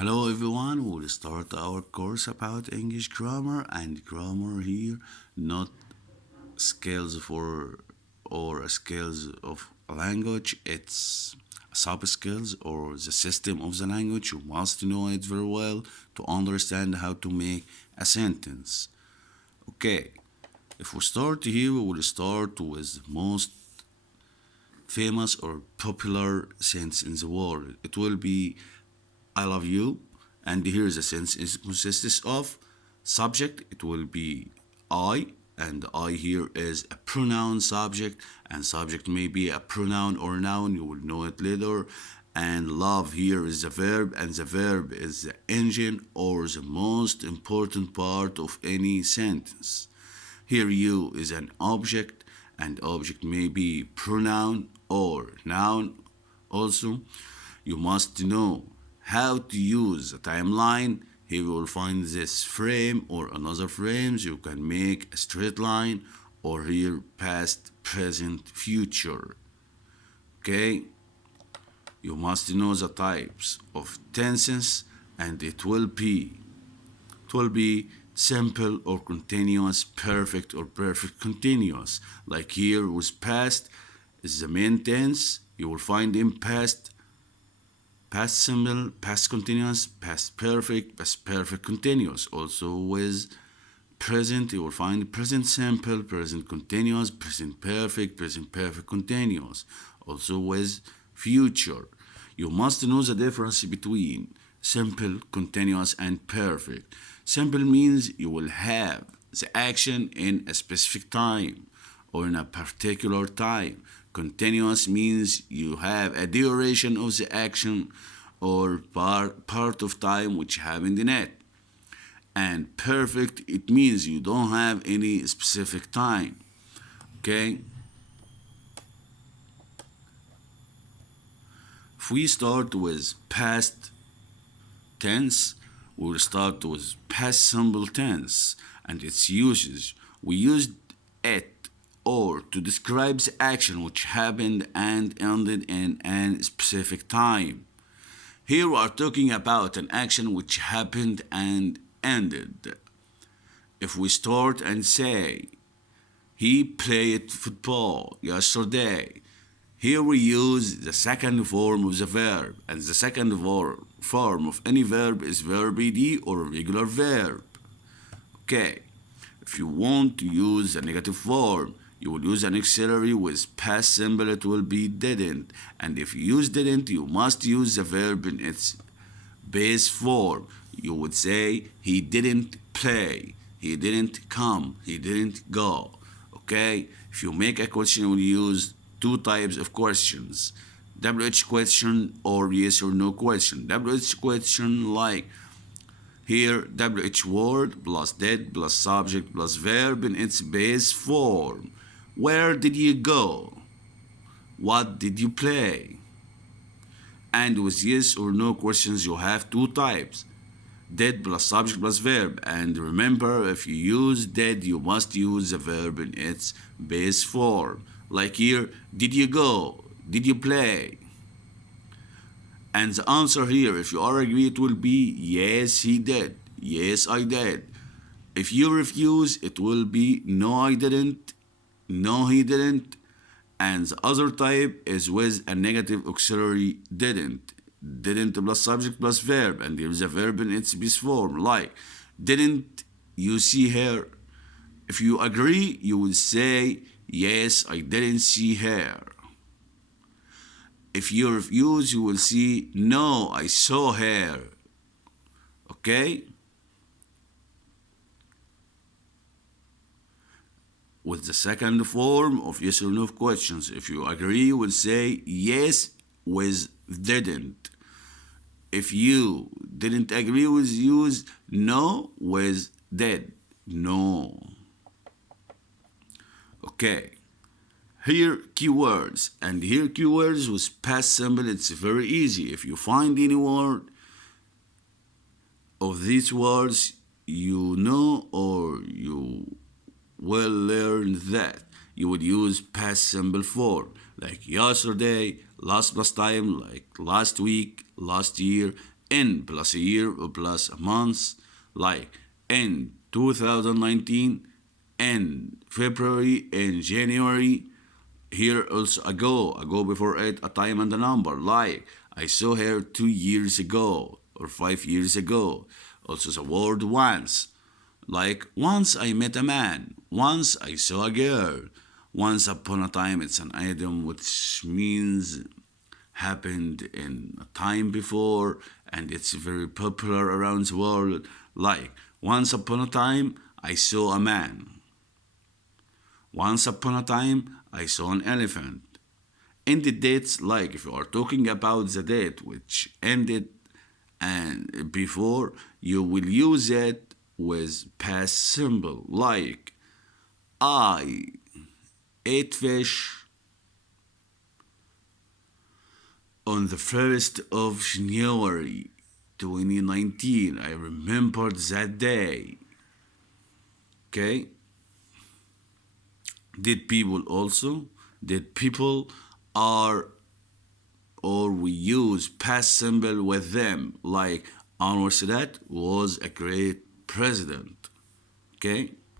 Hello everyone, we'll start our course about English grammar and grammar here, not skills for or skills of a language, it's sub skills or the system of the language. You must know it very well to understand how to make a sentence. Okay, if we start here, we will start with the most famous or popular sentence in the world. It will be I love you. And here the sentence consists of subject. It will be I, and I here is a pronoun subject, and subject may be a pronoun or noun. You will know it later. And love here is the verb, and the verb is the engine or the most important part of any sentence. Here you is an object, and object may be pronoun or noun also. You must know how to use a timeline. Here you will find this frame or another frames. You can make a straight line or here past, present, future. Okay, you must know the types of tenses, and it will be simple or continuous, perfect or perfect continuous. Like here with past is the main tense. You will find in past simple, past continuous, past perfect continuous. Also with present, you will find present simple, present continuous, present perfect continuous. Also with future. You must know the difference between simple, continuous, and perfect. Simple means you will have the action in a specific time or in a particular time. Continuous means you have a duration of the action or part of time which happened in it. And perfect, it means you don't have any specific time. Okay? If we start with past tense, we will start with past simple tense and its usage. We used it or to describe the action which happened and ended in a specific time. Here we are talking about an action which happened and ended. If we start and say, he played football yesterday, here we use the second form of the verb, and the second form of any verb is verb ed or regular verb. Okay, if you want to use a negative form, you will use an auxiliary with past simple, it will be didn't. And if you use didn't, you must use the verb in its base form. You would say, he didn't play, he didn't come, he didn't go. Okay? If you make a question, you will use two types of questions. WH question or yes or no question. WH question like here, WH word plus did plus subject plus verb in its base form. Where did you go? What did you play? And with yes or no questions, you have two types. Did plus subject plus verb. And remember, if you use did, you must use the verb in its base form. Like here, did you go? Did you play? And the answer here, if you are agree, it will be yes, he did. Yes, I did. If you refuse, it will be no, I didn't. No, he didn't. And the other type is with a negative auxiliary didn't. Didn't plus subject plus verb. And there is a verb in its base form. Like, didn't you see her? If you agree, you will say, yes, I didn't see her. If you refuse, you will see, no, I saw her. Okay? With the second form of yes or no questions, if you agree, you will say yes with didn't. If you didn't agree, with use no with did. No. Okay. Here keywords, and here keywords with past simple, it's very easy. If you find any word of these words, you know or you will learn that you would use past simple form, like yesterday, last time, like last week, last year, in plus a year or plus a month, like in 2019, in February, in January. Here also ago before it, a time and a number, like I saw her 2 years ago or 5 years ago. Also the word once, like once I met a man, once I saw a girl. Once upon a time, it's an idiom which means happened in a time before, and it's very popular around the world. Like once upon a time I saw a man. Once upon a time, I saw an elephant. Ended dates, like if you are talking about the date which ended and before, you will use it with past simple, like I ate fish on the 1st of January 2019. I remembered that day. Okay? Did people also? Did people are, or we use past simple with them, like Anwar Sadat was a great president. Okay?